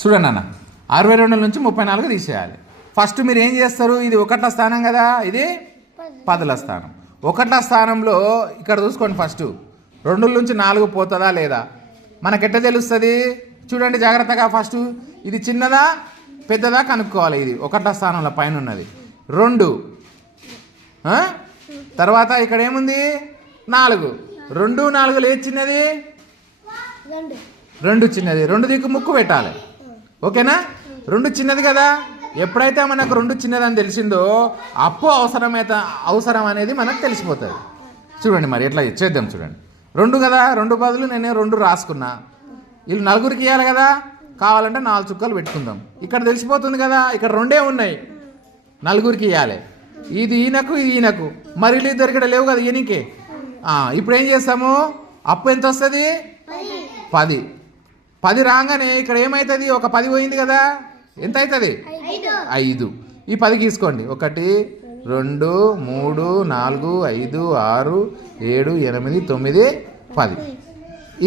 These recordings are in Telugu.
చూడండి అన్న 62 నుంచి 34 తీసేయాలి. ఫస్ట్ మీరు ఏం చేస్తారు, ఇది 1వ స్థానం కదా, ఇది 10వ స్థానం. 1వ స్థానంలో ఇక్కడ చూసుకోండి, ఫస్ట్ 2 నుంచి 4 పోతుందా లేదా మనకెట్ట తెలుస్తుంది చూడండి జాగ్రత్తగా. ఫస్ట్ ఇది చిన్నదా పెద్దదా కనుక్కోవాలి. ఇది 1వ స్థానంలో పైన ఉన్నది 2, తర్వాత ఇక్కడ ఏముంది 4. 2, 4 ఏది చిన్నది, 2 చిన్నది. 2 దిక్కు ముక్కు పెట్టాలి, ఓకేనా. 2 చిన్నది కదా, ఎప్పుడైతే మనకు 2 చిన్నదని తెలిసిందో అప్పు అవసరం అనేది మనకు తెలిసిపోతుంది. చూడండి మరి ఎట్లా చేద్దాం చూడండి. 2 కదా, 2 బదులు నేను 2 రాసుకున్నా. వీళ్ళు 4కి ఇవ్వాలి కదా, కావాలంటే 4 చుక్కలు పెట్టుకుందాం. ఇక్కడ తెలిసిపోతుంది కదా, ఇక్కడ 2 ఉన్నాయి, 4కి ఇవ్వాలి. ఇది ఈయనకు ఇది ఈయనకు, మరి వీళ్ళు ఇద్దరు ఇక్కడ లేవు కదా ఈయనకే. ఇప్పుడు ఏం చేస్తాము, అప్పు ఎంత వస్తుంది 10. 10 రాగానే ఇక్కడ ఏమవుతుంది, ఒక 10 పోయింది కదా, ఎంత అవుతుంది 5. ఈ 10 తీసుకోండి, 1 2 3 4 5 6 7 8 9 10.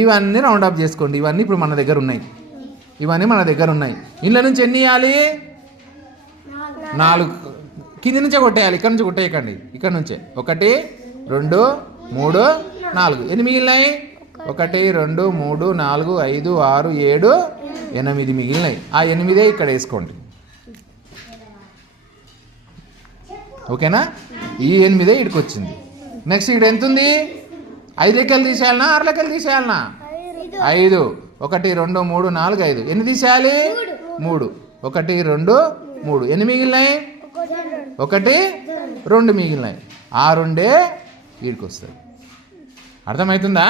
ఇవన్నీ రౌండ్ అప్ చేసుకోండి. ఇవన్నీ ఇప్పుడు మన దగ్గర ఉన్నాయి, ఇవన్నీ మన దగ్గర ఉన్నాయి. ఇంట్లో నుంచి ఎన్ని ఇవ్వాలి, 4. కింది నుంచే కొట్టేయాలి, ఇక్కడ నుంచి కొట్టేయకండి, ఇక్కడ నుంచే. 1 2 3 4. ఎన్ని మిగిలినాయి, 1 2 3 4 5 6 7 8 మిగిలినాయి. ఆ 8 ఇక్కడ వేసుకోండి, ఓకేనా. ఈ 8 ఇక్కడికి వచ్చింది. నెక్స్ట్ ఇక్కడ ఎంత ఉంది, 5 లెక్కలు తీసేయాలనా 6 లెక్కలు తీసేయాలనా, 5. 1 2 3 4 5. ఎన్ని తీసేయాలి, 3. 1 2 3. ఎన్ని మిగిలినాయి, 1 2 మిగిలినాయి. ఆ 2 వీడికి వస్తుంది. అర్థమవుతుందా.